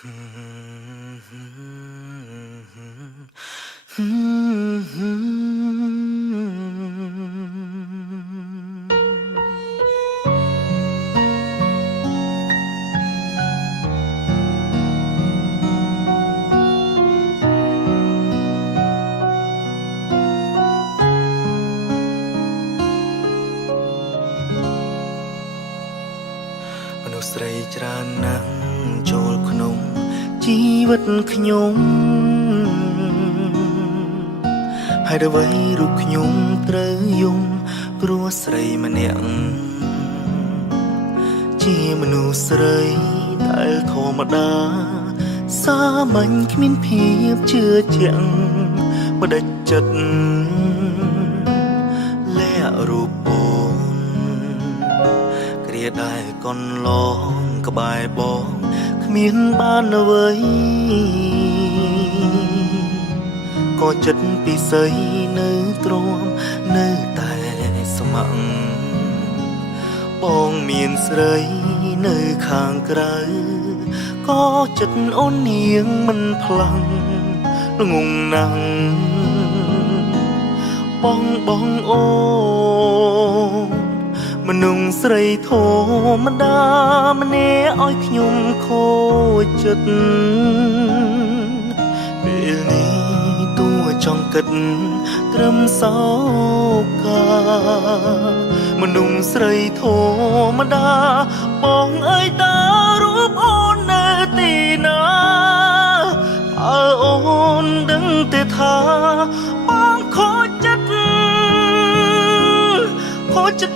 មនុស្សស្រីច្រើនណាស់ចូលក្នុងជីវិតខ្ញុំហើយអ្វីរូបខ្ញុំត្រូវយំព្រោះស្រីម្នាក់ជាមនុស្សស្រីដែលធម្មតាសាមញ្ញគ្មានភាពជឿជាក់បដិចិត្តលែរូបអូនគ្រាដែលកន្លងក្បែរបងគ្មានបានអ្វីក៏ចិត្តពិសីនៅទ្រាំនៅតែស្ម័គ្របងមានស្រីនៅខាងក្រៅក៏ចិត្តអូននាងមិនផ្លាំងងងណាស់បងអូមនុស្សស្រីធម្មតាម្នាក់ឲ្យខ្ញុំខូចចិត្តពេលនេះតួចង់គិតត្រឹមសោកាមនុស្សស្រីធម្មតាបងអើយតើរូបអូននៅទីណាអើអូនដឹងទេថាបងខូចចិត្ត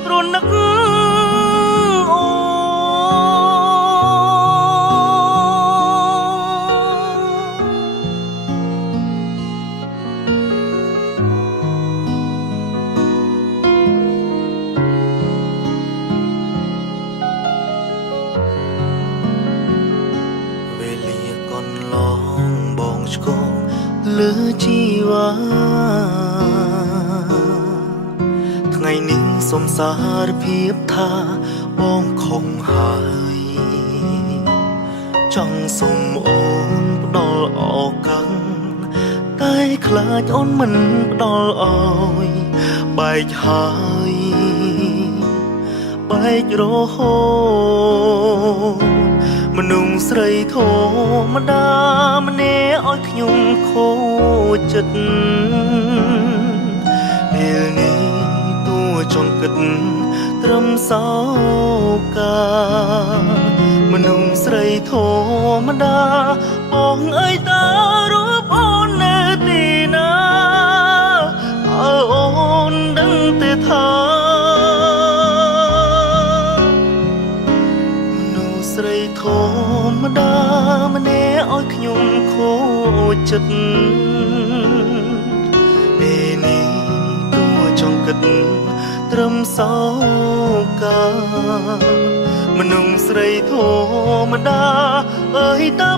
ព្រោះនឹកអូវេលាកន្លងបងឆ្កងលើជីវ៉ាថ្ងៃនេះសុំសារភាពថាបងខំហើយចង់សុំអូនផ្ដល់ឱកាសតែខ្លាចអូនមិនផ្ដល់ឲ្យបែកហើយបែករហូតមនុស្សស្រីធម្មតាម្នាក់ឲ្យខ្ញុំខូចចិត្តពេលនេះចង់គិតត្រឹមសោកាមនុស្សស្រីធម្មតាបងអើយតើរូបអូននៅទីណាអើអូនដឹងទេថាមនុស្សស្រីធម្មតាម្នាក់ឲ្យខ្ញុំខូចចិត្តពេលនេះតួចង់គិតត្រឹមសោកាមនុស្សស្រីធម្មតាអើយតើ